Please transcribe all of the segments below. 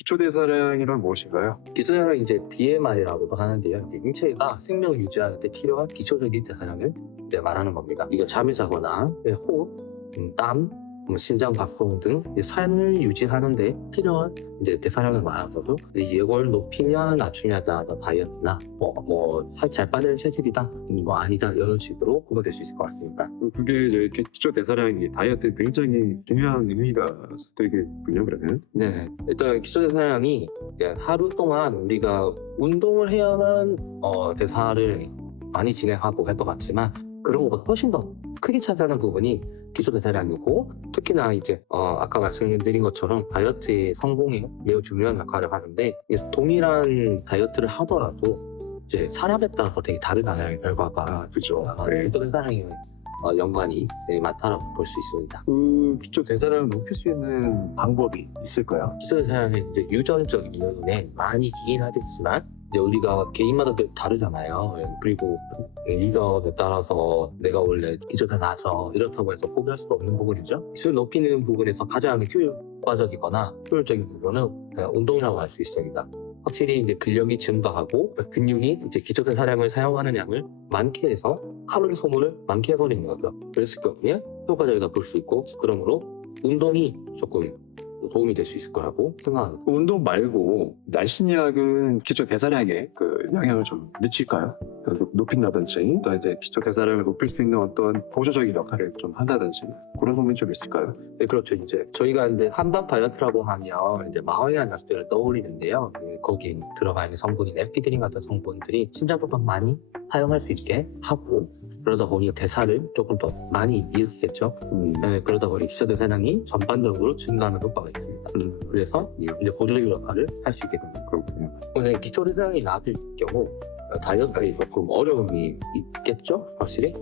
기초대사량이란 무엇인가요? 기초대사량은 이제 BMR이라고도 하는데요. 이제 인체가 생명을 유지하는 데 필요한 기초적인 대사량을 이제 말하는 겁니다. 이게 잠을 자거나 호흡, 땀, 심장 박동 등 삶을 유지하는데 필요한 이제 대사량을 말하고도 이걸 높이냐 낮추냐에 따라서 다이어트나 살 잘 빠지는 체질이다 아니다 이런 식으로 구분될 수 있을 것 같습니다. 그게 이제 기초대사량이 다이어트에 굉장히 중요한 의미가 되겠군요, 그러면. 네, 일단 기초대사량이 하루 동안 우리가 운동을 해야만 대사를 많이 진행하고 할 것 같지만 그런 것보다 훨씬 더 크게 차지하는 부분이 기초대사량이고, 특히나 이제 아까 말씀드린 것처럼 다이어트의 성공에 매우 중요한 역할을 하는데, 동일한 다이어트를 하더라도 이제 사람에 따라서 되게 다른 결과가 그죠. 기초대사량이 연관이 많다라고 볼 수 있습니다. 그 기초대사량을 높일 수 있는 방법이 있을까요? 기초대사량은 이제 유전적 이유에 많이 있긴 하겠지만 이제 우리가 개인마다 다르잖아요. 그리고 유전에 따라서 내가 원래 기초가 낮아 이렇다고 해서 포기할 수 없는 부분이죠. 기술 높이는 부분에서 가장 효과적이거나 효율적인 부분은 그냥 운동이라고 할 수 있습니다. 확실히 이제 근력이 증가하고 근육이 이제 기초대사량을 사용하는 양을 많게 해서 칼로리 소모를 많게 해버리는 거죠. 그랬을 경우에 효과적이다 볼 수 있고, 그러므로 운동이 조금 도움이 될 수 있을 거라고 생각합니다. 운동 말고 날씬약은 기초대사량에 그 영향을 좀 미칠까요? 높인다든지 또 이제 기초대사량을 높일 수 있는 어떤 보조적인 역할을 좀 한다든지 그런 부분이 좀 있을까요? 네, 그렇죠. 이제 저희가 이제 한방 다이어트라고 하면 이제 마왕이라는 약들을 떠올리는데요. 거기에 들어가 있는 성분인 에피드린 같은 성분들이 심장보다 많이 사용할 수 있게 하고, 그러다 보니 대사를 조금 더 많이 일으키겠죠. 네, 그러다 보니 기초대사량이 전반적으로 증가하는 효과가 있습니다. 그래서 이제 보조적인 역할을 할 수 있게 됩니다. 그렇군요. 근데 기초대사량이 낮을 경우 다이어트에 조금 어려움이 있겠죠? 확실히?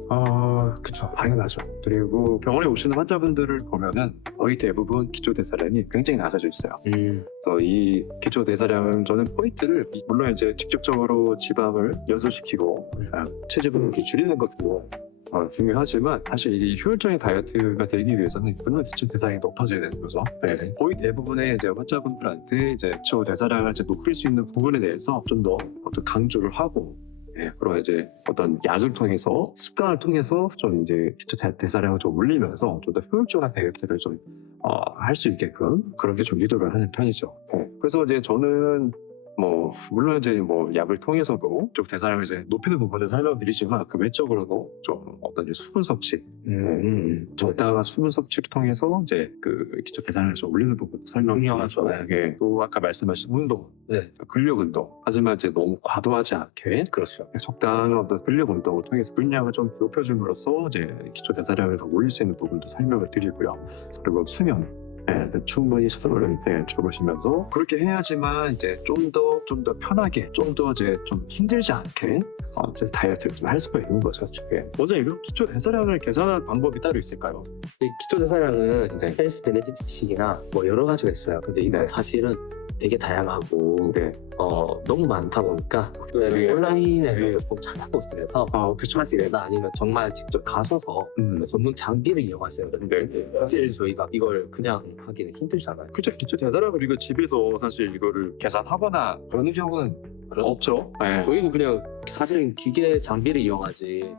그쵸. 당연하죠. 그리고 병원에 오시는 환자분들을 보면은 거의 대부분 기초대사량이 굉장히 낮아져 있어요. 그래서 이 기초대사량 저는 포인트를 물론 이제 직접적으로 지방을 연소시키고 체지방을 이렇게 줄이는 것도 중요하지만 사실 이 효율적인 다이어트가 되기 위해서는 물론 기초대사량이 높아져야 되는 거죠. 네. 거의 대부분의 이제 환자분들한테 이제 기초대사량을 이제 높일 수 있는 부분에 대해서 좀 더 어떤 강조를 하고, 그런 이제 어떤 약을 통해서 습관을 통해서 좀 이제 기초대사량을 좀 올리면서 좀 더 효율적인 다이어트를 좀 할 수 있게끔 그렇게 좀 유도를 하는 편이죠. 그래서 이제 저는 물론 이제 약을 통해서도 좀 대사량을 이제 높이는 부분을 설명드리지만 그 외적으로도 좀 어떤 이제 수분 섭취, 적당한 수분 섭취를 통해서 이제 그 기초 대사량을 좀 올리는 부분도 설명하죠. 또 아까 말씀하신 운동, 근력 운동. 하지만 이제 너무 과도하지 않게, 그렇죠. 적당한 어떤 근력 운동을 통해서 근량을 좀 높여줌으로써 이제 기초 대사량을 더 올릴 수 있는 부분도 설명을 드리고요. 그리고 수면. 충분히 수면을 주무시면서 그렇게 해야지만 이제 좀 더 편하게, 좀 더 이제 좀 힘들지 않게 다이어트를 좀 할 수가 있는 거죠. 원장님, 기초 대사량을 계산하는 방법이 따로 있을까요? 기초대사량은 이제 헬스 베네피트식이나 여러 가지가 있어요. 근데 이건 사실은 되게 다양하고 너무 많다 보니까 온라인에 꼭 찾아보고 있어서 사실이나 아니면 정말 직접 가셔서 전문 장비를 이용하셔야 되는데 사실 저희가 이걸 그냥 하기는 힘들잖아요. 그렇죠. 기초 대사량을 우리가 집에서 사실 이거를 계산하거나 그러는 경우는 없죠. 저희는 그냥 사실은 기계 장비를 이용하지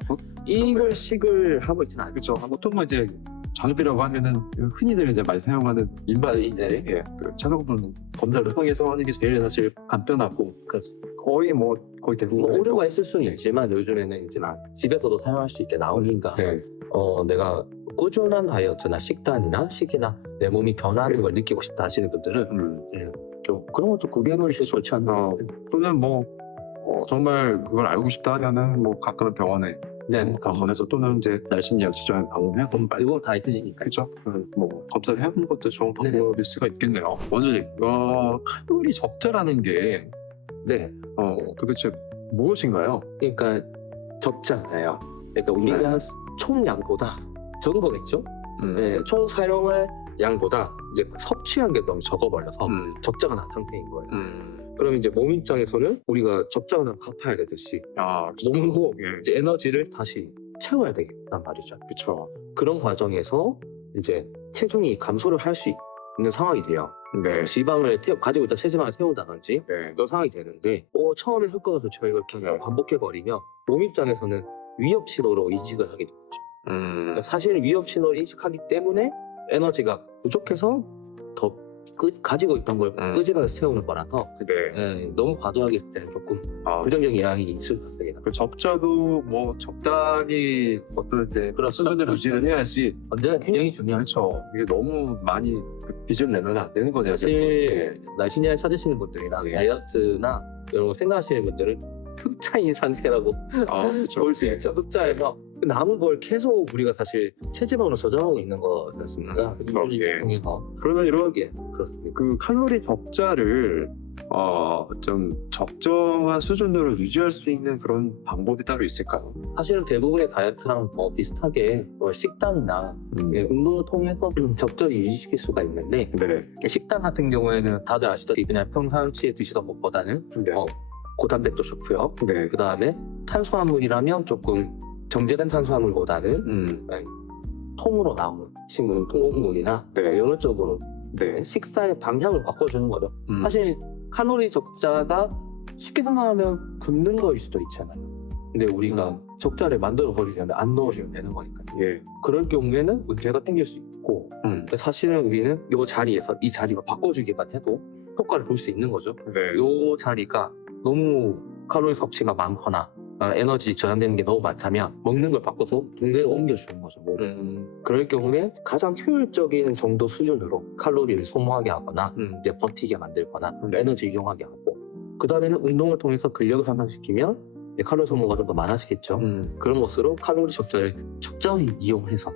이걸 식을 하고 있지는 않죠. 그렇죠. 보통은 이제 장비라고 하면은 흔히들 이제 많이 사용하는 일반인들의 그 자동분 검사를 통해서 하는 게 제일 사실 간단하고 거의 대부분 오류가 있을 수는 있지만 요즘에는 이제 집에서도 사용할 수 있게 나오니까 내가 꾸준한 다이어트나 식단이나 식이나 내 몸이 변하는 걸 느끼고 싶다 하시는 분들은 좀 그런 것도 구비해놓으시면 좋지 않나. 또는 정말 그걸 알고 싶다 하면은 가까운 병원에 병원에서 또는 이제 날씬약 지정에 방문해 돈 말고 다 있으니까. 그렇죠. 검사를 해보는 것도 좋은 방법일 수가 있겠네요. 원장님, 칼로리 적자라는 게 도대체 무엇인가요? 그러니까 적잖아요. 그러니까 우리가 총량보다 적은 거겠죠. 총 사용할 양보다 이제 섭취한 게 너무 적어버려서 적자가 난 상태인 거예요. 그럼 이제 몸 입장에서는 우리가 적자가 나면 갚아야 되듯이 몸도 이제 에너지를 다시 채워야 되겠단 말이죠. 그렇죠. 그런 과정에서 이제 체중이 감소를 할 수 있는 상황이 돼요. 네. 지방을 가지고 있던 체지방을 태운다든지 네. 그런 상황이 되는데 처음에 효과가 좋지만 이걸 계속 반복해버리면 몸 입장에서는 위협 신호로 인식을 하게 되죠. 그러니까 사실 위협 신호를 인식하기 때문에 에너지가 부족해서 더 가지고 있던 걸 끄집어내서 채우는 거라서 네. 너무 과도하게 했을 때는 조금 아, 부정적인 영향이 있을 수 있습니다. 그 적자도 뭐 적당히 어떤 이제 그런 수준을 유지를 해야지. 언제나 균형이 중요하죠. 그렇죠. 이게 너무 많이 빚을 내면 안 되는 거죠. 사실 날씬이를 찾으시는 분들이나 네. 다이어트나 이런 거 생각하시는 분들은 흑자인 상태라고 그렇죠. 볼 수 있죠. 흑자에서 남은 걸 계속 우리가 사실 체지방으로 저장하고 있는 거였습니다. 예. 통해서 그러면 이런 그렇습니다. 그 칼로리 적자를 좀 적정한 수준으로 유지할 수 있는 그런 방법이 따로 있을까요? 사실은 대부분의 다이어트랑 뭐 비슷하게 뭐 식단이나 운동을 통해서 적절히 유지시킬 수가 있는데 네. 식단 같은 경우에는 다들 아시다시피 그냥 평상시에 드시던 것보다는 네. 고단백도 좋고요. 네. 그 다음에 탄수화물이라면 조금 정제된 탄수화물보다는 통으로 나오는 식물, 통곡물이나 네. 이런 쪽으로 네. 식사의 방향을 바꿔주는 거죠. 사실 칼로리 적자가 쉽게 생각하면 굶는 거일 수도 있잖아요. 근데 우리가 적자를 만들어 버리려면 안 넣어주면 되는 거니까. 예. 그럴 경우에는 문제가 생길 수 있고 근데 사실은 우리는 이 자리에서 이 자리로 바꿔주기만 해도 효과를 볼 수 있는 거죠. 네. 이 자리가 너무 칼로리 섭취가 많거나 에너지 저장되는 게 너무 많다면 먹는 걸 바꿔서 동네로 옮겨주는 거죠. 그럴 경우에 가장 효율적인 정도 수준으로 칼로리를 소모하게 하거나 이제 버티게 만들거나 에너지 이용하게 하고 그 다음에는 운동을 통해서 근력을 향상시키면 이제 칼로리 소모가 좀 더 많아지겠죠. 그런 것으로 칼로리 적자를 적절히 이용해서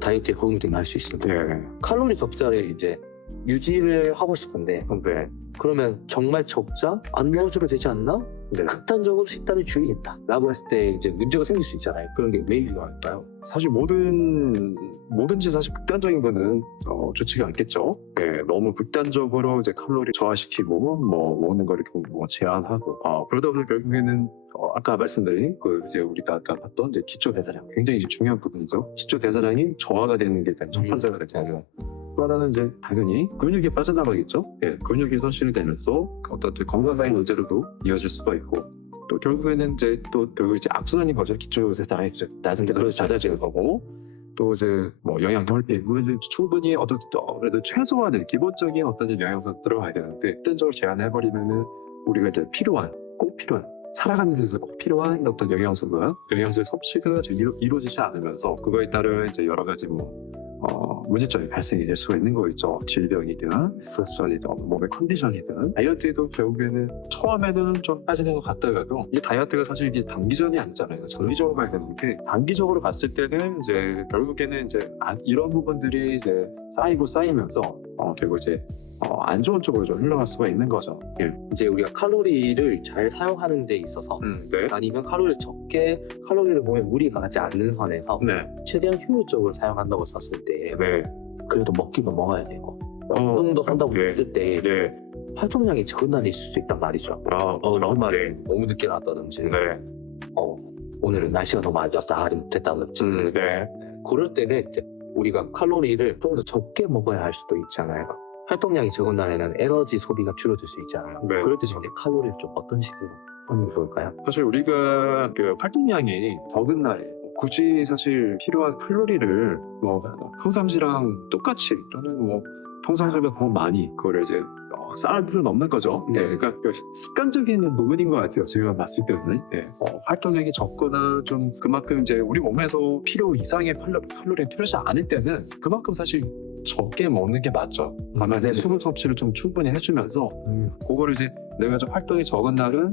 다이어트에 도움이 되게 할 수 있습니다. 네. 칼로리 적자를 이제 유지를 하고 싶은데 네. 그러면 정말 적자 안 넣어주면 되지 않나? 네. 극단적으로 식단을 줄이겠다 라고 했을 때 이제 문제가 생길 수 있잖아요. 그런 게 왜 필요할까요? 사실 뭐든지 사실 극단적인 거는 좋지가 않겠죠. 예, 너무 극단적으로 이제 칼로리 저하시키고 뭐 먹는 거를 뭐 제한하고 그러다 보면 결국에는 아까 말씀드린 그 이제 우리가 아까 봤던 이제 기초 대사량 굉장히 이제 중요한 부분이죠. 기초 대사량이 저하가 되는 게 일단 첫 번째가 되잖아요. 또 하나는 이제 당연히 근육이 빠져나가겠죠. 예, 근육이 손실이 되면서 어떤 건강상의 문제로도 이어질 수가 있고 또 결국에는 이제 또 결국 이제 악순환인 거죠. 기초 대사량이 낮은 게 더 잦아지는 거고 또 이제 뭐 영양 결핍 충분히 어떤 그래도 최소한의 기본적인 어떤 영양소 들어가야 되는데 극단적으로 제한해버리면은 우리가 이제 꼭 필요한 살아가는 데서 꼭 필요한 어떤 영양소의 섭취가 이루어지지 않으면서 그거에 따른 이제 여러 가지 문제점이 발생이 될 수가 있는 거겠죠. 질병이든 스트레스이든 몸의 컨디션이든 다이어트도 결국에는 처음에는 좀 빠지는 것 같다가도 이 다이어트가 사실 이게 단기전이 아니잖아요. 장기적으로 가야 되는데 단기적으로 봤을 때는 이제 결국에는 이제 이런 부분들이 이제 쌓이면서 결국 이제 안 좋은 쪽으로 좀 흘러갈 수가 있는 거죠. 이제 우리가 칼로리를 잘 사용하는 데 있어서 네. 아니면 칼로리를 적게 칼로리를 몸에 무리가 가지 않는 선에서 네. 최대한 효율적으로 사용한다고 썼을 때 네. 그래도 먹기는 먹어야 되고 운동도 한다고 네. 했을 때 네. 활동량이 적은 날이 있을 수 있단 말이죠. 그런 말을 너무 늦게 나왔다든지 네. 오늘은 날씨가 너무 안 좋아서 나가지 못했다든지 네. 그럴 때는 이제 우리가 칼로리를 좀 더 적게 먹어야 할 수도 있잖아요. 활동량이 적은 날에는 에너지 소비가 줄어들 수 있잖아요. 네. 그럴 때 이제 칼로리를 좀 어떤 식으로 하는 게 좋을까요? 사실 우리가 그 활동량이 적은 날에 굳이 사실 필요한 칼로리를 뭐 평상시랑 똑같이 또는 뭐 평상시보다 더 많이 그거를 이제 쌓을 필요는 없는 거죠. 네. 그러니까 그 습관적인 부분인 것 같아요. 제가 봤을 때는 활동량이 적거나 좀 그만큼 이제 우리 몸에서 필요 이상의 칼로리가 필요하지 않을 때는 그만큼 사실 적게 먹는 게 맞죠. 다만 네. 수분 섭취를 좀 충분히 해주면서 그거를 이제 내가 좀 활동이 적은 날은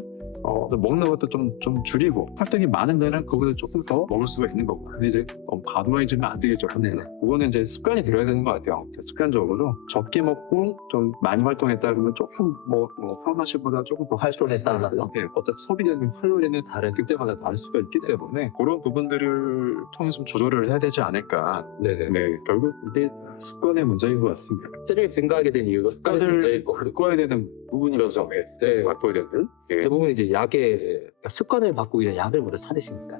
먹는 것도 좀 줄이고 활동이 많은 날은 그거보다 조금 더 먹을 수가 있는 거고 근데 이제 과도해지면 안 되겠죠. 네네. 그거는 이제 습관이 들어야 되는 것 같아요. 습관적으로 적게 먹고 좀 많이 활동했다 그러면 조금 뭐 평상시보다 조금 더 활동에 따라서 어떤 소비되는 칼로리는 다른 그때마다 다를 수가 있기 때문에 그런 부분들을 통해서 좀 조절을 해야 되지 않을까. 네네. 네, 결국 이게 습관의 문제인 것 같습니다. 체력이 증가하게 된 이유가 습관을 바꿔야 되는 부분이라서 네. 바꿔야 되는. 대부분 이제 습관을 바꾸기 위해 약을 먼저 찾으시니까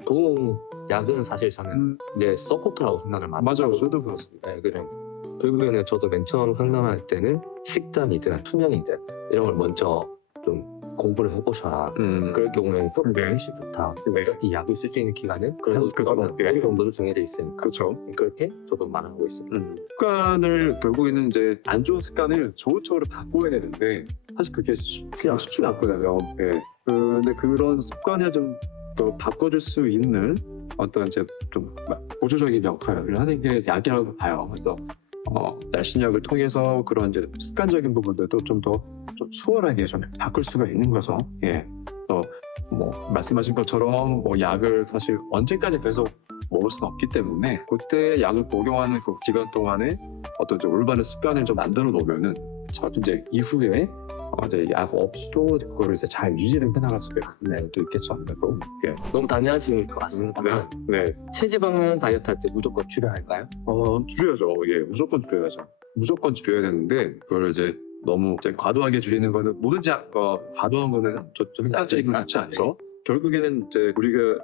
약은 사실 저는 이제 서포터라고 생각을 많이 맞아요. 저도 그렇습니다. 그냥 결국에는 저도 맨 처음 상담할 때는 식단이든 수면이든 이런 걸 먼저 좀 공부를 해보셔라. 그럴 경우에는 네. 훨씬 좋다. 네. 이 약을 쓸 수 있는 기간은 그래도 그렇죠. 어느 정도로 정해져 있으니까. 그렇죠. 그렇게 저도 말하고 있습니다. 습관을 결국에는 이제 안 좋은 습관을 좋은 쪽으로 바꿔야 되는데 사실 그게 쉽지가 않거든요. 네. 근데 그런 습관을 좀 더 바꿔줄 수 있는 어떤 이제 좀 보조적인 역할을 하는 게 약이라고 봐요. 그래서 날씬약을 통해서 그런 이제 습관적인 부분들도 좀 더 좀 수월하게 좀 바꿀 수가 있는 거죠. 예. 뭐 말씀하신 것처럼 뭐 약을 사실 언제까지 계속 먹을 수는 없기 때문에 그때 약을 복용하는 그 기간 동안에 어떤 좀 올바른 습관을 좀 만들어 놓으면은 이제 이후에 이제 약 없이도 그거를 이제 잘 유지를 해나갈 수가 있는 또 있겠죠. 아무래도. 예. 너무 당연한 질문일 것 같습니다. 네. 체지방은 다이어트 할 때 무조건 줄여야 할까요? 줄여야죠. 예, 무조건 줄여야죠. 무조건 줄여야 되는데 그걸 이제 너무 이제 과도하게 줄이는 거는 뭐든지 과도한 거는 좀 일반적인 건 좋지 않죠. 결국에는 이제 우리가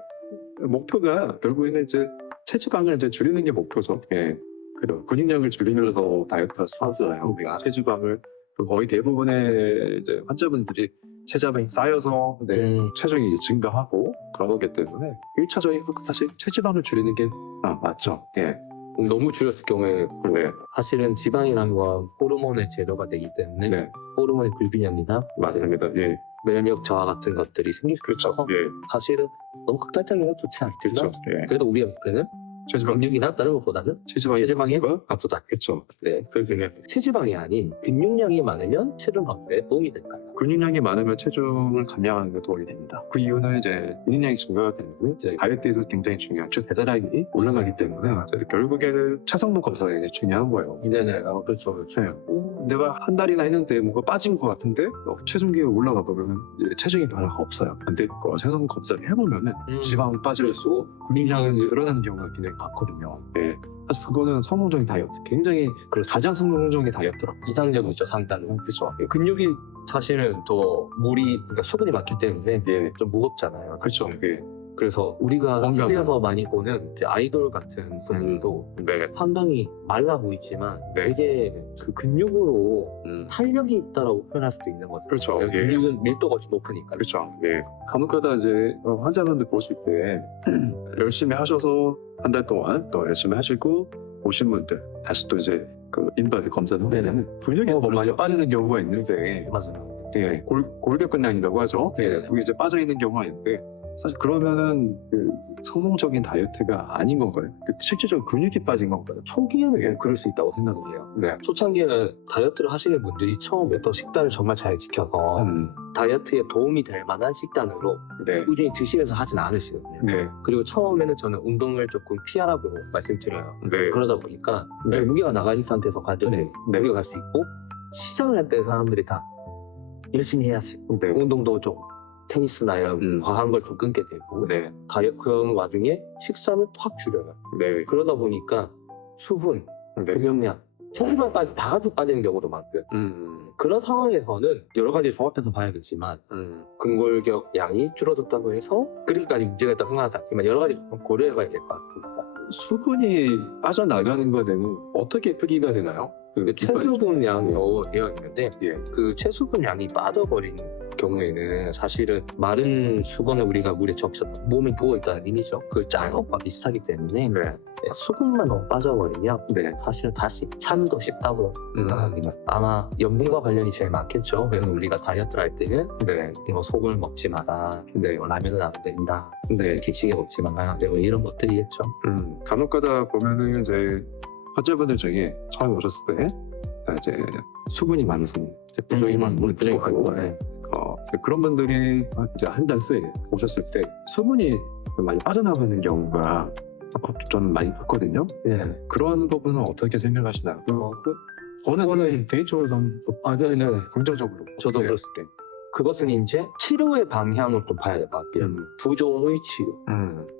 목표가 결국에는 이제 체지방을 이제 줄이는 게 목표죠. 예. 그리고 근육량을 줄이면서 다이어트를 하잖아요. 우리가 체지방을 거의 대부분의 이제 환자분들이 체지방이 쌓여서 체중이 이제 증가하고 그런 거기 때문에 1차적인 건 사실 체지방을 줄이는 게 맞죠. 예. 너무 줄였을 경우에 네. 사실은 지방이라는 건 호르몬의 재료가 되기 때문에 네. 호르몬의 불균형이나 맞습니다. 예. 면역 저하 같은 것들이 생길 수 그렇죠. 있어서 예. 사실은 너무 극단적인 건 좋지 않지만 그렇죠. 예. 그래도 우리의 목표는 체지방 근육이나 다른 것보다는 체지방이 체지방이 앞서다. 그렇죠. 네. 그러면 체지방이 아닌 근육량이 많으면 체중 감소에 도움이 될까요? 근육량이 많으면 체중을 감량하는 데 도움이 됩니다. 그 이유는 이제 근육량이 증가가 되면 이제 다이어트에서 굉장히 중요한 즉 대사량이 올라가기 때문에 결국에는 체성분 검사가 굉장히 중요한 거예요. 네네. 그렇죠. 내가 한 달이나 했는데 뭔가 빠진 것 같은데 체중계가 올라가 보면 체중이 변화가 없어요. 근데 체성분 검사를 해보면은 지방 빠질수록 근육량은 늘어나는 경우가 굉장히 많거든요. 네. 사실 그거는 성공적인 다이어트, 굉장히 가장 성공적인 다이어트라고. 이상적이죠, 상당히. 그렇죠. 근육이 사실은 또 그러니까 수분이 많기 때문에 예. 좀 무겁잖아요. 그렇죠. 예. 그래서 우리가 건강. TV에서 많이 보는 이제 아이돌 같은 분들도 네. 상당히 말라 보이지만 네. 되게 그 근육으로 탄력이 있다라고 표현할 수도 있는 거죠. 그렇죠. 예. 근육은 밀도가 좀 높으니까. 그렇죠. 예. 간혹가다 이제 환자분들 보실 때 열심히 하셔서 한 달 동안 또 열심히 하시고 오신 분들 다시 또 이제 그 인바디 검사를 하면 근육이 너무 많이 빠지는 경우가 있는데 맞아요. 예, 골격근량이라고 하죠. 네. 그게 이제 빠져 있는 경우가 있는데 사실 그러면은 그 성공적인 다이어트가 아닌 건가요? 실제적으로 근육이 빠진 건가요? 초기에는 그럴 수 있다고 생각을 해요. 네. 초창기에는 다이어트를 하시는 분들이 처음부터 식단을 정말 잘 지켜서 다이어트에 도움이 될 만한 식단으로 네. 꾸준히 드시면서 하진 않으시거든요. 네. 그리고 처음에는 저는 운동을 조금 피하라고 말씀드려요. 네. 그러다 보니까 네. 무게가 나가 있는 상태에서 관절에 네. 무게가 갈 수 있고 시작을 할 때 사람들이 다 열심히 해야지. 네. 운동도 좀 테니스나 이런 과한 걸 좀 끊게 되고 네. 그런 와중에 식사는 확 줄여요. 네. 그러다 보니까 수분, 네. 근육량, 체지방까지 다 같이 빠지는 경우도 많고요. 그런 상황에서는 여러 가지 종합해서 봐야겠지만 근골격 양이 줄어들었다고 해서 그렇게까지 문제가 있다고 생각하지 않지만 여러 가지 좀 고려해봐야 될 것 같습니다. 수분이 빠져나가는 거는 어떻게 표기가 되나요? 체수분 양으로 되어 있는데 예. 그 체수분 양이 빠져버린 경우에는 사실은 마른 수건을 우리가 물에 적셔도 몸이 부어있다는 의미죠. 그 짠 것과 비슷하기 때문에 네. 수분만 너무 빠져버리면 네. 사실은 다시 참도 쉽다고 생각합니다. 아마 염분과 관련이 제일 많겠죠. 그래서 우리가 다이어트를 할 때는 네. 뭐 속을 먹지 마라, 라면은 안 된다, 네. 김치게 먹지 마라, 뭐 이런 것들이겠죠. 간혹가다 보면은 이제 환자분들 중에 처음 오셨을 때 이제 수분이 많으신 부종이 많은 분이 있고 그런 분들이 이제 한 달 후에 오셨을 때 수분이 많이 빠져나가는 경우가 저는 많이 봤거든요. 네. 그런 부분은 어떻게 생각하시나요? 저는 개인적으로 좀 긍정적으로 저도 그랬을 때 그것은 이제 치료의 방향을 좀 봐야 될 것 같아요. 부종의 치료.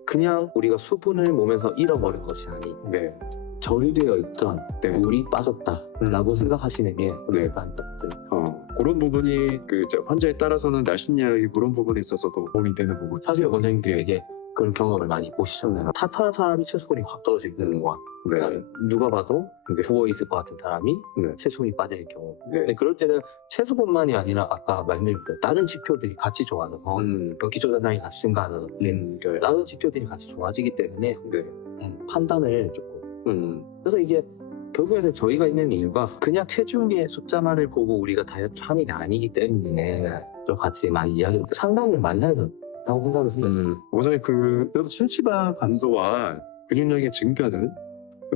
그냥 우리가 수분을 몸에서 잃어버린 것이 아닌 네. 저류되어 있던 네. 물이 빠졌다라고 생각하시는 게 네. 맞거든요. 그런 부분이 그 이제 환자에 따라서는 날씬약이 그런 부분에 있어서도 도움이 되는 부분. 사실 원장님께 이게 그런 경험을 많이 보시잖아요. 타타한 사람이 체수분이 확 떨어지는 거야. 네. 그다음에 누가 봐도 네. 부어있을 것 같은 사람이 네. 체수분이 빠지는 경우. 네. 근데 그럴 때는 체수분만이 아니라 아까 말씀드린 다른 지표들이 같이 좋아져서 기초대사량이 같이 증가하는 네. 다른 지표들이 같이 좋아지기 때문에 네. 판단을 조금 그래서 이게 결국에는 저희가 있는 이유가 그냥 체중의 숫자만을 보고 우리가 다이어트 하는 게 아니기 때문에 좀 같이 많이 이야기를 상담을 많이 해야 된다고 생각을 해요. 우선 그래도 체지방 감소와 근육량의 증가는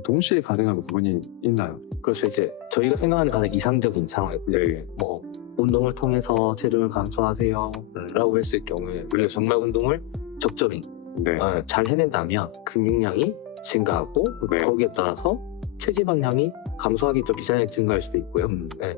동시에 가능한 부분이 있나요? 그래서 이제 저희가 생각하는 가장 이상적인 상황, 네. 뭐 운동을 통해서 체중을 감소하세요 라고 했을 경우에 우리가 정말 운동을 적절히 네. 잘 해낸다면 근육량이 증가하고 네. 거기에 따라서 체지방량이 감소하기 좀 비장하게 증가할 수도 있고요. 네.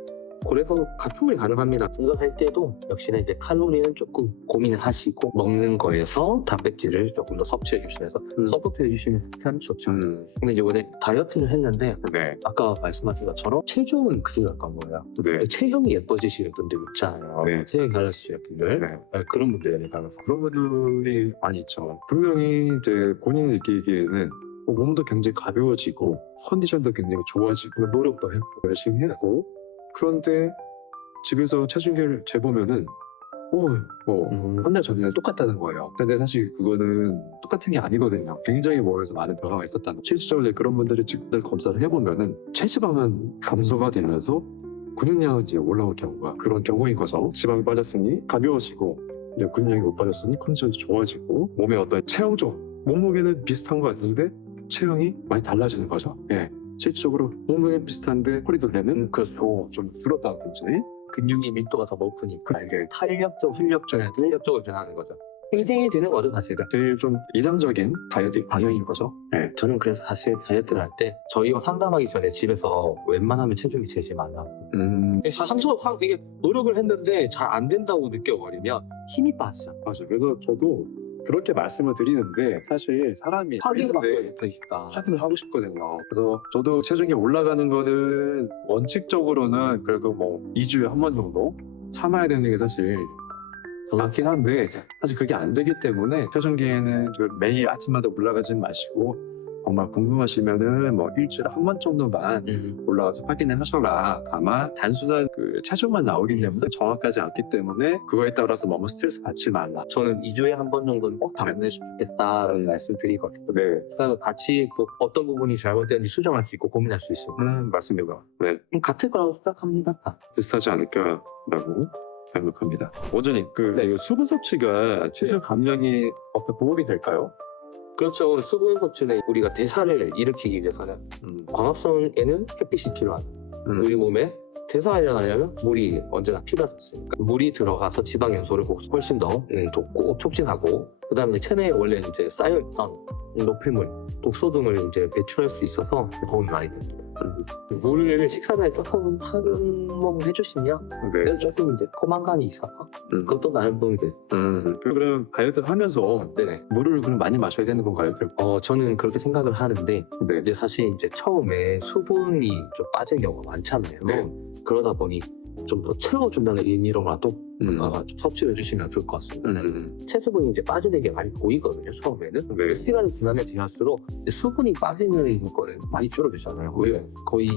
그래서 가축이 가능합니다. 생각할 때도 역시나 이제 칼로리는 조금 고민을 하시고 먹는 거에서 단백질을 조금 더 섭취해 주시면서 서포트해 주시면 편이 좋죠. 근데 이번에 다이어트를 했는데 네. 아까 말씀하신 것처럼 체중은 그대로 갈 거예요. 네. 체형이 예뻐지시는 분들 있잖아요. 네. 체형이 달라지시는 분들 네. 그런 분들에 관해서 그런 분들이 많이 있죠. 분명히 이제 본인이 느끼기에는 몸도 굉장히 가벼워지고 컨디션도 굉장히 좋아지고 노력도 했고 열심히 했고 그런데 집에서 체중계를 재보면은 한 달 전이랑 똑같다는 거예요. 근데 사실 그거는 똑같은 게 아니거든요. 굉장히 몸에서 많은 변화가 있었다는. 실질적으로 그런 분들이 직접 검사를 해보면은 체지방은 감소가 되면서 근육량은 이제 올라올 경우가 그런 경우인 거죠. 지방이 빠졌으니 가벼워지고 이제 근육량이 못 빠졌으니 컨디션도 좋아지고 몸의 어떤 체형적 몸무게는 비슷한 것 같은데 체형이 많이 달라지는 거죠. 예. 실질적으로 몸무게 비슷한데 허리도 되는 그렇죠. 좀 줄었다든지 근육이 밀도가 더 높으니까 이게 탄력적, 활력적으로 변하는 거죠. 힐링이 되는 거죠, 사실은. 제일 좀 이상적인 다이어트 방향인 거죠. 네. 저는 그래서 사실 다이어트를 할 때 저희와 상담하기 전에 집에서 웬만하면 체중이 재지 말라. 상처상 되게 노력을 했는데 잘 안 된다고 느껴버리면 힘이 빠져. 맞아요. 그래서 저도 그렇게 말씀을 드리는데 사실 사람이 확인을 받고 하는데 있으니까. 확인을 하고 싶거든요. 그래서 저도 체중이 올라가는 거는 원칙적으로는 그래도 뭐 2주에 한 번 정도 참아야 되는 게 사실 맞긴 한데 사실 그게 안 되기 때문에 체중계에는 매일 아침마다 올라가지 마시고 정말 궁금하시면은 뭐 일주일에 한 번 정도만 올라가서 확인을 하셔라. 다만 단순한 그 체중만 나오기 때문에 정확하지 않기 때문에 그거에 따라서 너무 스트레스 받지 말라. 저는 2주에 한 번 정도는 꼭 담내주면 좋겠다라는 말씀 드리거든요. 네, 그래서 같이 또 어떤 부분이 잘못되는지 수정할 수 있고 고민할 수 있습니다. 맞습니다. 네, 같을 거라고 생각합니다. 비슷하지 않을까라고 생각합니다. 원장님, 이 수분 섭취가 체중 감량에 어떤 도움이 될까요? 그렇죠. 수분 섭취는 우리가 대사를 일으키기 위해서는 광합성에는 햇빛이 필요하다. 우리 몸에 대사가 일어나려면 물이 언제나 필요하셨으니까 물이 들어가서 지방 연소를 훨씬 더 돕고 촉진하고 그다음에 체내에 원래 이제 쌓여있던 노폐물, 독소 등을 이제 배출할 수 있어서 도움이 많이 됩니다. 물을 식사 전에 조금 한몸 해주시면 네. 조금 이제 포만감이 있어서 그것도 나름 도움이 돼요. 그럼 다이어트 하면서 네네. 물을 그럼 많이 마셔야 되는 건가요? 저는 그렇게 생각을 하는데 네. 이제 사실 이제 처음에 수분이 좀 빠진 경우가 많잖아요. 네. 그러다 보니 좀 더 채워준다는 의미로라도 좀 섭취를 해주시면 좋을 것 같습니다. 체수분이 이제 빠지는 게 많이 보이거든요, 처음에는. 네. 시간이 지나면 지날수록 이제 수분이 빠지는 거는 많이 줄어들잖아요. 왜? 거의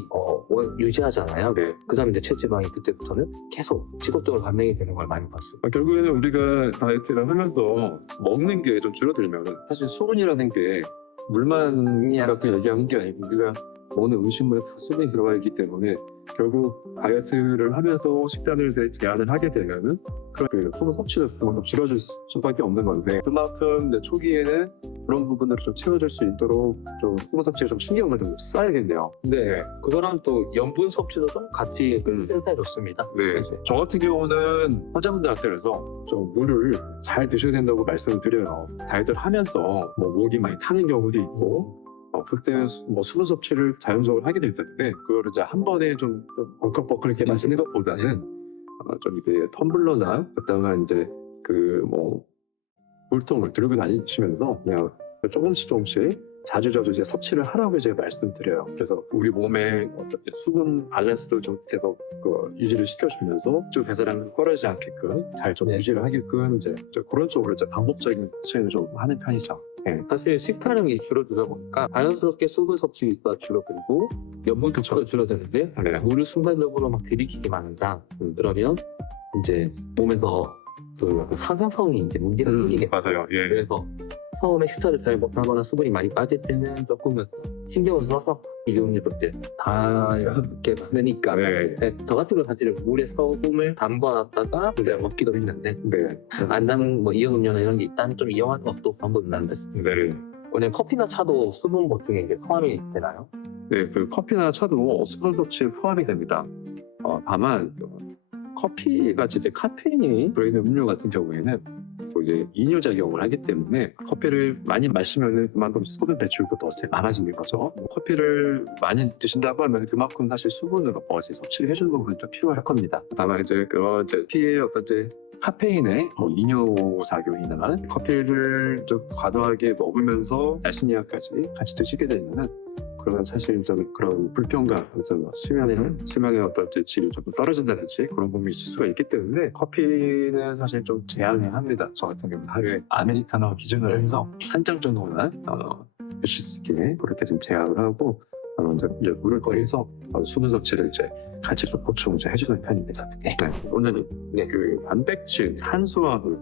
유지하잖아요. 네. 그 다음에 이제 체지방이 그때부터는 계속 지속적으로 감량이 되는 걸 많이 봤어요. 결국에는 우리가 다이어트를 하면서 먹는 게 좀 줄어들면 사실 수분이라는 게 물만 이렇게 얘기하는 게 아니고 우리가 먹는 음식물에 수분이 들어가 있기 때문에 결국 다이어트를 하면서 식단을 제한을 하게 되면은 그 수분 섭취를 좀 줄여줄 수밖에 없는 건데 그만큼 이제 초기에는 그런 부분들을 좀 채워줄 수 있도록 좀 수분 섭취에 좀 신경을 좀 써야겠네요. 네. 그거랑 또 염분 섭취도 좀 같이 센스해 줬습니다. 네. 저 같은 경우는 환자분들한테 그래서 좀 물을 잘 드셔야 된다고 말씀을 드려요. 다이어트를 하면서 뭐 목이 많이 타는 경우도 있고 그때 뭐 수분 섭취를 자연적으로 하게 될 텐데 그거를 이제 한 번에 좀 벅럭벅럭 이렇게 마시는 것보다는 좀 이제 텀블러나 그다음에 이제 그 뭐 물통을 들고 다니시면서 그냥 조금씩 자주 이제 섭취를 하라고 이제 말씀드려요. 그래서 우리 몸의 어떤 수분 밸런스도 좀 계속 유지를 시켜주면서 좀 배설량을 꺼려지지 않게끔 잘 좀 네. 유지를 하게끔 이제 그런 쪽으로 이제 방법적인 수행을 좀 하는 편이죠. 예. 사실 식사량이 줄어들다 보니까 자연스럽게 수분 섭취가 줄어들고 염분 섭취가 줄어드는데 네. 물을 순간적으로 막 들이키기만 한다. 그러면 이제 몸에서 그 상상성이 이제 문제가 생기게 맞아요. 예. 그래서 처음에 식사를 잘 못하거나 수분이 많이 빠질 때는 조금 신경을 써서 이용료를 다 이렇게 많으니까 네. 저 같은 경우 사실은 물에 소금을 담궈놨다가 이제 먹기도 했는데 네. 안 담은 뭐 이용음료나 이런 게 일단 좀 이용하는 것도 방법이 난다 싶습니다. 네. 왜냐면 커피나 차도 수분 보충에 이제 포함이 되나요? 네, 그 커피나 차도 수분 섭취에 포함이 됩니다. 다만 커피가 이제 카페인이 들어있는 음료 같은 경우에는 또 이제 이뇨 작용을 하기 때문에 커피를 많이 마시면은 그만큼 수분 배출도 더 많아지는 거죠. 커피를 많이 드신다고 하면 그만큼 사실 수분을 이제 섭취를 해주는 부분이 좀 필요할 겁니다. 다만 이제 그런 이제 커피의 어떤 이제 카페인의 이뇨 작용이나 커피를 좀 과도하게 먹으면서 야식약까지 같이 드시게 되면은 그러면 사실 좀 그런 불편감, 그래서 수면의 어떤 이제 질이 좀 떨어진다든지 그런 부분이 있을 수가 있기 때문에 커피는 사실 좀 제한을 합니다. 저 같은 경우는 하루에 아메리카노 기준으로 해서 한 잔 정도만 드실 수 있게 그렇게 좀 제한을 하고 이제 물을 거해서 수분 섭취를 이제 같이 좀 보충 이제 해주는 편입니다. 네. 오늘은 그 단백질, 탄수화물,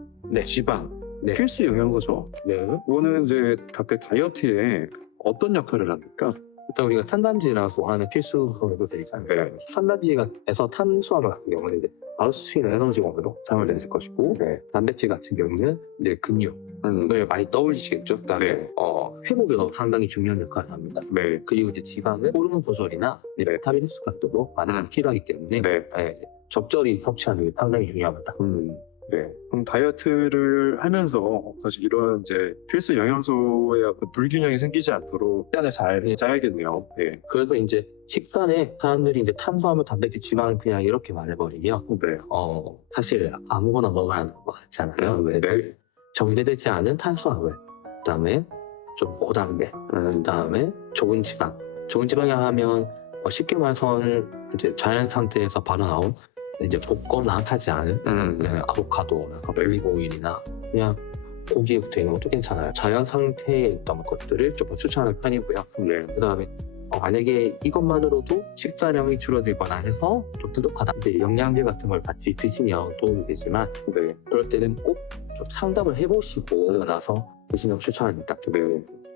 지방 필수 영양소죠. 이거는 이제 각각 다이어트에 어떤 역할을 합니까? 일단 우리가 탄단지라고 하는 필수성도 되잖아요. 네. 탄단지에서 탄수화물 같은 경우는 이제 바로 수치는 에너지원으로 사용을 했을 것이고 단백질 같은 경우는 이제 근육을 많이 떠올리시겠죠. 그다음에 회복에서 상당히 중요한 역할을 합니다. 네. 그리고 이제 지방은 호르몬 조절이나 비타민 흡수 각도도 많이 필요하기 때문에 적절히 섭취하는 게 상당히 중요합니다. 네. 그럼 다이어트를 하면서 사실 이런 이제 필수 영양소의 어떤 불균형이 생기지 않도록 식단을 잘 짜야겠네요. 네. 그래서 이제 식단에 사람들이 이제 탄수화물, 단백질, 지방을 그냥 이렇게 말해버리면 네. 사실 아무거나 먹어야 하는 것 같잖아요. 왜? 정제되지 않은 탄수화물, 그다음에 좀 고단백, 그다음에 좋은 지방. 좋은 지방이 하면 쉽게 말해서 이제 자연 상태에서 바로 나온 이제 볶거나 하지 않은 아보카도나 올리브 오일이나 그냥 고기에 붙어 있는 것도 괜찮아요. 자연 상태에 있던 것들을 조금 추천하는 편이고요. 그다음에 만약에 이것만으로도 식사량이 줄어들거나 해서 좀 부족하다. 이제 영양제 같은 걸 같이 드시면 도움이 되지만 그럴 때는 꼭 좀 상담을 해보시고 나서 드시는 걸 추천합니다.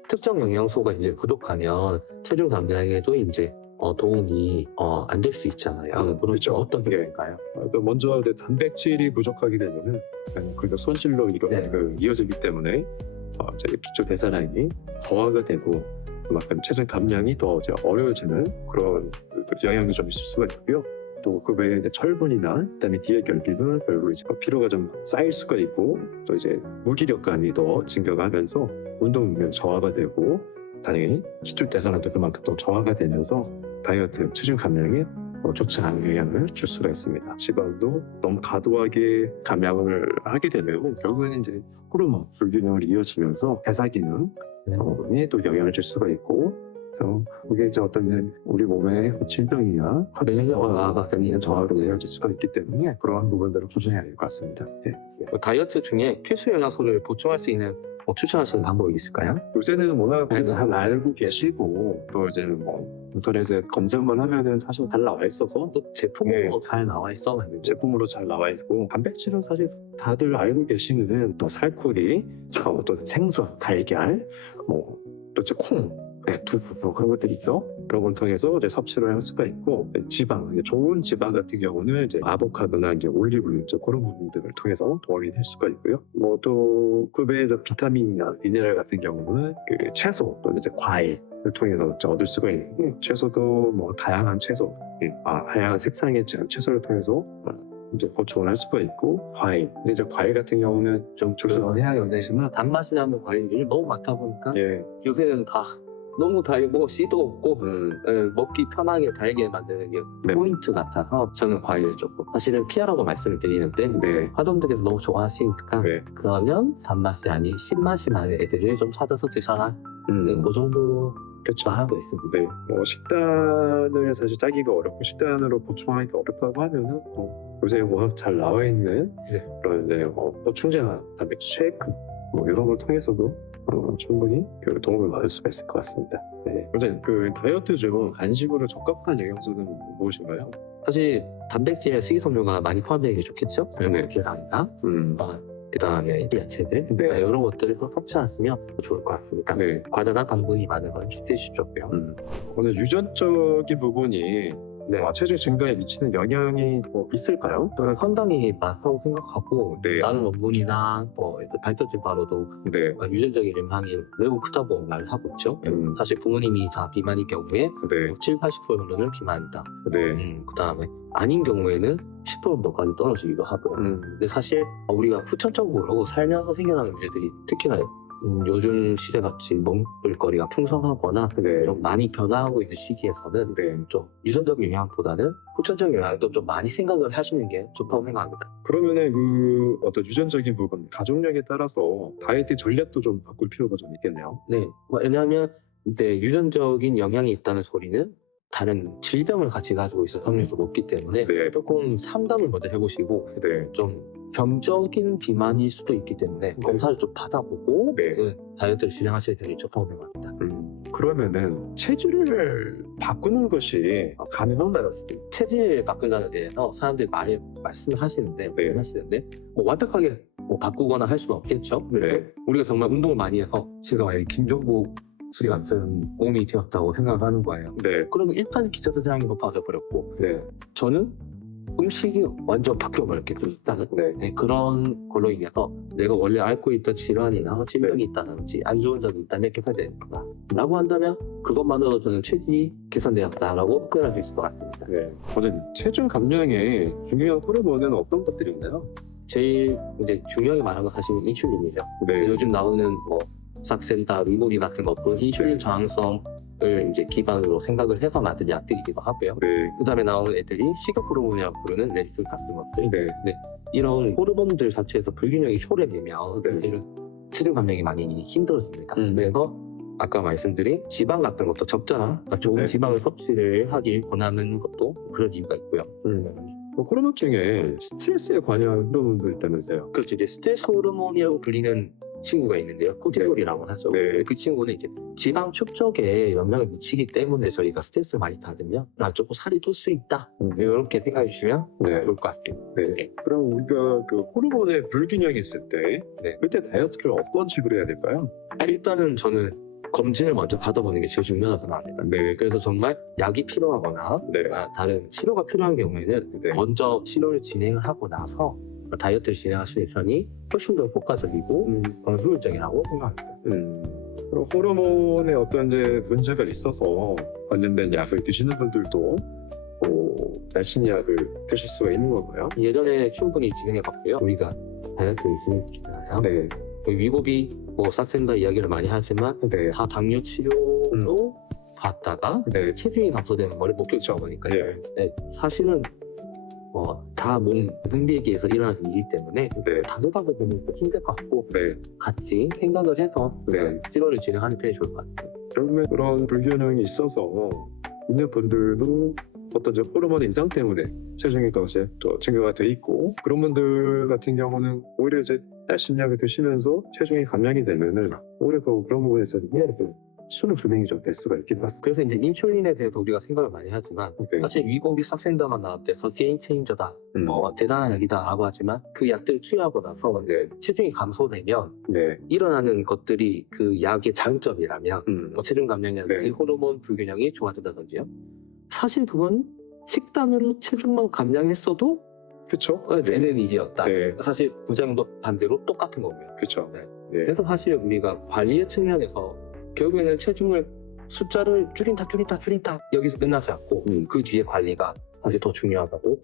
특정 영양소가 이제 부족하면 체중 감량에도 이제 도움이 안 될 수 있잖아요. 그렇죠. 어떤 경우일까요? 먼저 단백질이 부족하게 되면은 그리고 손실로 이어지기 때문에 이제 기초 대사량이 저하가 되고 그만큼 체중 감량이 더 이제 어려워지는 그런 영향이 좀 있을 수가 있고요. 또 그 외에 이제 철분이나 그다음에 뒤의 결핍은 결국 이제 피로가 좀 쌓일 수가 있고 또 이제 무기력감이 더 증가하면서 운동 능력 저하가 되고 당연히 기초 대사량도 그만큼 또 저하가 되면서 다이어트, 체중 감량에 좋지 않은 영향을 줄 수가 있습니다. 지방도 너무 과도하게 감량을 하게 되면 결국에는 이제 호르몬 불균형을 이어지면서 대사 기능에 또 영향을 줄 수가 있고 그래서 그게 이제 어떤 우리 몸의 질병이나 저하가 되는 저하로 이어질 수가 있기 때문에 그러한 부분들을 조정해야 될 것 같습니다. 다이어트 중에 필수 영양소를 보충할 수 있는 추천하시는 방법이 있을까요? 요새는 워낙 다 알고 계시고 또 이제 인터넷에 검색만 하면은 사실 잘 나와 있어서 또 제품으로 잘 나와 있어. 제품으로 잘 나와 있고 단백질은 사실 다들 알고 계시는 또 살코기, 또 생선, 달걀, 또 이제 콩, 두부 그런 것들이 있죠. 그런 걸 통해서 이제 섭취를 할 수가 있고 지방, 좋은 지방 같은 경우는 이제 아보카도나 이제 올리브유 그런 부분들을 통해서 도움이 될 수가 있고요. 뭐 또 그 외에 비타민이나 미네랄 같은 경우는 그 채소 또 이제 과일을 통해서 얻을 수가 있고 채소도 뭐 다양한 채소, 다양한 색상의 채소를 통해서 이제 보충을 할 수가 있고 과일, 이제 과일 같은 경우는 좀 조심해야 되지만 단맛이 나는 과일들이 너무 많다 보니까 요새는 다 너무 달고 씨도 없고 먹기 편하게 달게 만드는 게 포인트 같아서 저는 과일을 조금 사실은 피하라고 말씀을 드리는데 화dom들께서 너무 좋아하시니까 그러면 단맛이 아닌 신맛이 나는 애들을 좀 찾아서 드셔라 그 정도 그렇죠. 하고 있습니다. 네, 뭐 식단을 사실 짜기가 어렵고 식단으로 보충하기가 어렵다고 하면은 또 요새 워낙 잘 나와 있는 네. 그런 이제 보충제나 단백질 쉐이크 뭐 이런 걸 통해서도 충분히 그 도움을 받을 수가 있을 것 같습니다. 네. 선생님, 그 다이어트 중 간식으로 적합한 영양소는 무엇인가요? 사실 단백질의 식이섬유가 많이 포함되는 게 좋겠죠? 네. 계란이나 음, 그다음에 야채들 네. 이런 것들을 좀 섭취하시면 좋을 것 같습니다. 네. 과다나 당분이 많은 건 드실 수 없고요. 오늘 유전적인 부분이 체중 증가에 미치는 영향이 있을까요? 저는 상당히 많다고 생각하고 네. 다른 원문이나 밝혀진 바로도 네. 유전적인 영향이 매우 크다고 말하고 있죠. 음. 사실 부모님이 다 비만일 경우에 네. 7, 80% 정도는 비만이다. 네. 그 다음에 아닌 경우에는 10% 정도까지 떨어지기도 하고요. 근데 사실 우리가 후천적으로 살면서 생겨나는 문제들이 특히나 요즘 시대같이 먹을거리가 풍성하거나 네. 좀 많이 변화하고 있는 시기에서는 네. 좀 유전적인 영향보다는 후천적인 영향도 좀 많이 생각을 하시는 게 좋다고 생각합니다. 그러면은 그 어떤 유전적인 부분, 가족력에 따라서 다이어트 전략도 좀 바꿀 필요가 좀 있겠네요. 네, 왜냐하면 이제 유전적인 영향이 있다는 소리는 다른 질병을 같이 가지고 있을 확률도 높기 때문에 네. 조금 상담을 먼저 해보시고 네. 좀 병적인 비만일 수도 있기 때문에 검사를 좀 받아보고 네. 다이어트를 진행하실 때는 좋다고 생각합니다. 그러면은 체질을 바꾸는 것이 가능한가요? 체질 바꾼다는 데에서 사람들이 많이 말씀을 하시는데 네. 완벽하게 바꾸거나 할 수는 없겠죠. 네. 우리가 정말 운동을 많이 해서 제가 만약에 김종국 술이 같은 몸이 되었다고 생각을 하는 거예요. 네. 그러면 일단 기저대사량이 높아져 버렸고 네. 저는 음식이 완전 바뀌어버렸겠죠. 일단은 네. 그런 걸로 인해서 내가 원래 앓고 있던 질환이나 질병이 있다든지 안 좋은 점이 있다면 개선되었다 라고 한다면 그것만으로도 저는 체질이 개선되었다라고 표현할 수 있을 것 같습니다. 네. 어쨌든 체중 감량에 중요한 호르몬은 어떤 것들인가요? 제일 이제 중요하게 말하는 건 사실 인슐린이죠. 네. 요즘 나오는 삭센다, 리모리 같은 것도 인슐린 저항성을 이제 기반으로 생각을 해서 만든 약들이기도 하고요. 네. 그 다음에 나오는 애들이 식욕 호르몬이라고 부르는 레티놀 같은 것들. 네. 이런 호르몬들 자체에서 불균형이 초래되면 네. 사실은 체중 감량이 많이 힘들어집니다. 그래서 아까 말씀드린 지방 같은 것도 적절한 좋은 네. 지방을 섭취를 하길 권하는 것도 그런 이유가 있고요. 호르몬 중에 스트레스에 관여한 호르몬도 있다면서요? 그렇죠. 이제 스트레스 호르몬이라고 불리는 친구가 있는데요. 코티솔이라고 하죠. 네. 그 친구는 이제 지방 축적에 영향을 미치기 때문에 저희가 스트레스를 많이 받으면 조금 살이 돋을 수 있다. 이렇게 생각해 주시면 네. 좋을 것 같아요. 네. 그럼 우리가 그 호르몬의 불균형이 있을 때 네. 그때 다이어트를 어떤 식으로 해야 될까요? 일단은 저는 검진을 먼저 받아보는 게 제일 중요하다고 생각합니다. 네. 그래서 정말 약이 필요하거나 네. 다른 치료가 필요한 경우에는 네. 먼저 치료를 진행을 하고 나서 다이어트를 진행하시는 편이 훨씬 더 효과적이고 효율적이라고 생각합니다. 그럼 호르몬에 어떤 이제 문제가 있어서 관련된 약을 드시는 분들도 날씬 약을 드실 수가 있는 거고요. 예전에 충분히 진행해봤고요. 우리가 다이어트를 진행했잖아요. 네. 위고비, 삭센다 이야기를 많이 하지만 네. 다 당뇨 치료로 받다가 네. 체중이 감소되는 걸 목격하다 보니까요. 네. 사실은 다 몸 분비기에서 일어나는 일이기 때문에 네. 다르다고 보면 좀 힘들 것 같고 네. 같이 생각을 해서 네. 치료를 진행하는 편이 좋을 것 같아요. 그러면 그런 불균형이 있어서 있는 분들도 어떤 이제 호르몬 인상 때문에 체중이 또 이제 또 증가가 돼 있고 그런 분들 같은 경우는 오히려 이제 날씬약을 드시면서 체중이 감량이 되면은 오히려 또 그런 부분에서 수는 불명이 좀 될 수가 있긴 합니다. 그래서 이제 인슐린에 대해서 우리가 생각을 많이 하지만 네. 사실 위고비 삭센다만 나왔대서 게임 체인저다, 대단한 약이다라고 하지만 그 약들을 투여하고 나서 네. 체중이 감소되면 네. 일어나는 것들이 그 약의 장점이라면 체중 감량이라든지 네. 호르몬 불균형이 좋아진다든지요. 사실 그건 식단으로 체중만 감량했어도 그쵸? 되는 일이었다. 네. 사실 부작용도 반대로 똑같은 거고요. 그쵸. 네. 네. 그래서 사실 우리가 관리의 측면에서 결국에는 체중을 숫자를 줄인다 여기서 끝나지 않고 그 뒤에 관리가 사실 더 중요하다고